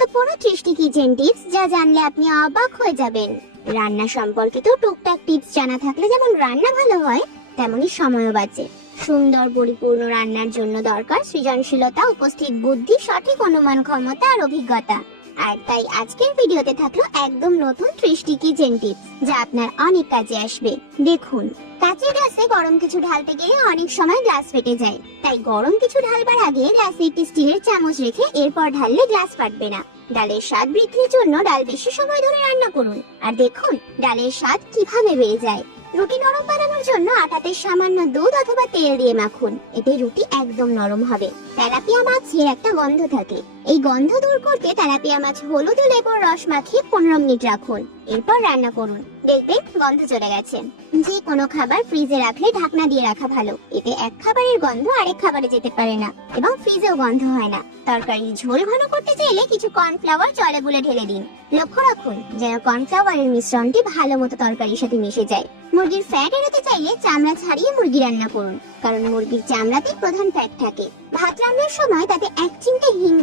গুরুত্বপূর্ণ kitchen tips যা জানলে আপনি অবাক হয়ে যাবেন। রান্না সম্পর্কিত টুকটাক টিপস জানা থাকলে যেমন রান্না ভালো হয় সময়ও বাঁচে। সুন্দর, পরিপূর্ণ রান্নার জন্য দরকার সৃজনশীলতা, উপস্থিত বুদ্ধি, সঠিক অনুমান, ক্ষমতা আর অভিজ্ঞতা। আর তাই আজকের ভিডিওতে থাকল একদম নতুন ত্রিশটি কিচেন টিপস যা আপনার অনেক কাজে আসবে। দেখুন। কাঁচের গ্লাসে গরম কিছু ঢালতে গিয়ে অনেক সময় গ্লাস ফেটে যায়। তাই গরম কিছু ঢালবার আগে গ্লাসে একটি স্টিলের চামচ রেখে এরপর ঢাললে গ্লাস ফাটবে না। ডালের স্বাদ বৃদ্ধির জন্য ডাল বেশি সময় ধরে রান্না করুন। আর দেখুন, ডালের স্বাদ কীভাবে বেড়ে যায়। রুটি নরম বানানোর জন্য আটাতে সামান্য দুধ অথবা তেল দিয়ে মাখুন। এতে রুটি একদম নরম হবে। তেলাপিয়া মাছের একটা গন্ধ থাকে। এই গন্ধ দূর করতে তেলাপিয়া মাছ হলুদ ও লেবুর রস মাখিয়ে পনেরো মিনিট রাখুন। এরপর রান্না করুন। দেখবেন গন্ধ চলে গেছে। যে কোনো খাবার ফ্রিজে রাখলে ঢাকনা দিয়ে রাখা ভালো। এতে এক খাবারের গন্ধ আরেক খাবারে যেতে পারে না এবং ফ্রিজেও গন্ধ হয় না। তরকারির ঝোল ঘন করতে চাইলে কিছু কর্নফ্লাওয়ার জলে গুলে ঢেলে দিন। লক্ষ্য রাখুন যেন কর্নফ্লাওয়ারের মিশ্রণটি ভালো মতো তরকারির সাথে মিশে যায়। মুরগির ফ্যাট এড়াতে চাইলে চামড়া ছাড়িয়ে মুরগি রান্না করুন। কারণ মুরগির চামড়াতে প্রধান ফ্যাট থাকে। ভাত রান্নার সময় তাতে এক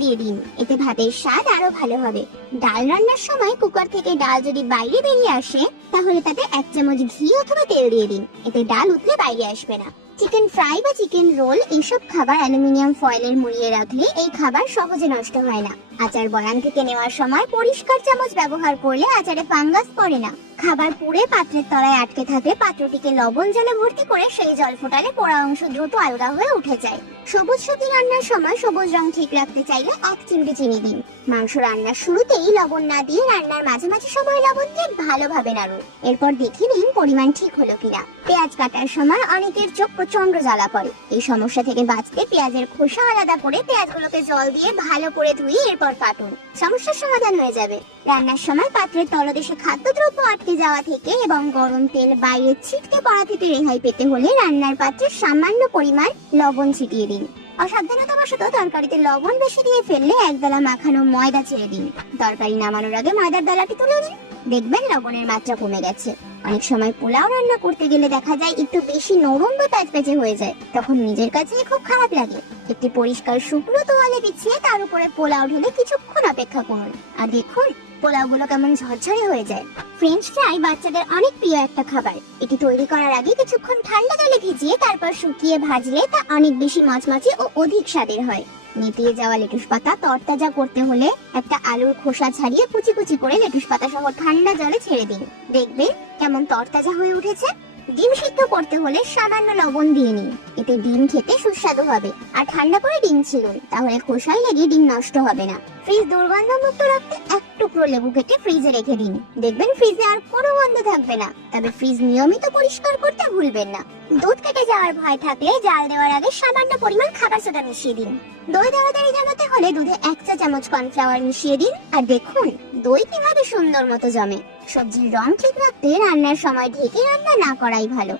দিয়ে দিন এতে ভাতের স্বাদ আরও ভালো হবে। ডাল রান্নার সময় কুকার থেকে ডাল যদি বাইরে বেরিয়ে আসে, তাহলে তাতে এক চামচ ঘি অথবা তেল দিয়ে দিন। এতে ডাল উঠলে বাইরে আসবে না। চিকেন ফ্রাই বা চিকেন রোল এইসব খাবার অ্যালুমিনিয়াম ফয়েলের মুড়িয়ে রাখলে এই খাবার সহজে নষ্ট হয় না। আচার বয়ান থেকে নেওয়ার সময় পরিষ্কার চামচ ব্যবহার করলে আচারে ফাঙ্গাস পড়ে না। খাবার পুড়ে পাত্রের তলায় আটকে থাকলে পাত্রটিকে লবণ জলে ভর্তি করে সেই জল ফোটালে পোড়া অংশ দ্রুত আলগা হয়ে উঠে যায়। সবুজ সবজি রান্নার সময় সবুজ রং ঠিক রাখতে চাইলে এক চিমটি চিনি দিন। মাংস রান্নার শুরুতেই লবণ না দিয়ে রান্নার মাঝে মাঝে সময় লবণ দিয়ে ভালোভাবে নাড়ুন। এরপর দেখে নিন পরিমাণ ঠিক হলো কিনা। পেঁয়াজ কাটার সময় অনেকের চোখ প্রচণ্ড জ্বালা পড়ে। এই সমস্যা থেকে বাঁচতে পেঁয়াজের খোসা আলাদা করে পেঁয়াজগুলোকে জল দিয়ে ভালো করে ধুয়ে এরপর কাটুন সমস্যার সমাধান হয়ে যাবে। রান্নার সময় পাত্রের তলদেশে খাদ্যদ্রব্য আটকে যাওয়া থেকে এবং গরম তেল বাইরে ছিটকে পড়া থেকে রেহাই পেতে হলে রান্নার পাত্রে সামান্য পরিমাণ লবণ ছিটিয়ে দিন। অসাবধানতাবশত তরকারিতে লবণ বেশি দিয়ে ফেললে মাখানো ময়দা ছেড়ে দিন। তরকারি নামানোর আগে ময়দার ডালাটি তুলে দিন। দেখবেন লবণের মাত্রা কমে গেছে। অনেক সময় পোলাও রান্না করতে গেলে দেখা যায় একটু বেশি নরম বা প্যাচপ্যাচে হয়ে যায়। তখন নিজের কাছে খুব খারাপ লাগে। একটি পরিষ্কার শুকনো তোয়ালে বিছিয়ে তার উপরে পোলাও ঢেলে কিছুক্ষণ অপেক্ষা করুন। আর দেখুন, পোলাওগুলো কেমন ঝরঝরে হয়ে যায়। ফ্রেঞ্চ ফ্রাই বাচ্চাদের অনেক প্রিয় একটা খাবার। এটি তৈরি করার আগে কিছুক্ষণ ঠান্ডা জলে ভিজিয়ে তারপর শুকিয়ে ভাজলে তা অনেক বেশি মচমচে ও অধিক স্বাদের হয়। নেতিয়ে যাওয়া লেটুস পাতা তরতাজা করতে হলে একটা আলুর খোসা ছাড়িয়ে কুচি কুচি করে লেটুস পাতা সহ ঠান্ডা জলে ছেড়ে দিন। দেখবেন কেমন তরতাজা হয়ে উঠেছে। ডিম সিদ্ধ করতে হলে সামান্য লবণ দিয়ে নিন। এতে ডিম খেতে সুস্বাদু হবে। আর ঠান্ডা করে ডিম ছিলুন তাহলে খোসায় লেগে ডিম নষ্ট হবে না। ফ্রিজ দুর্গন্ধ মুক্ত রাখতে এক টুকরো লেবু কেটে ফ্রিজে রেখে দিন। দেখবেন ফ্রিজে আর কোনো গন্ধ থাকবে না। তবে ফ্রিজ নিয়মিত পরিষ্কার করতে ভুলবেন না। দুধ কেটে যাওয়ার ভয় থাকলে জাল দেওয়ার আগে সামান্য পরিমাণ খাবার সোডা মিশিয়ে দিন। দই তাড়াতাড়ি জানাতে হলে দুধে এক চা চামচ কর্নফ্লাওয়ার মিশিয়ে দিন। আর দেখুন, দই কীভাবে সুন্দর মতো জমে। সবজির রং ঠিক রাখতে রান্নার সময় ঢেকে রান্না না করাই ভালো।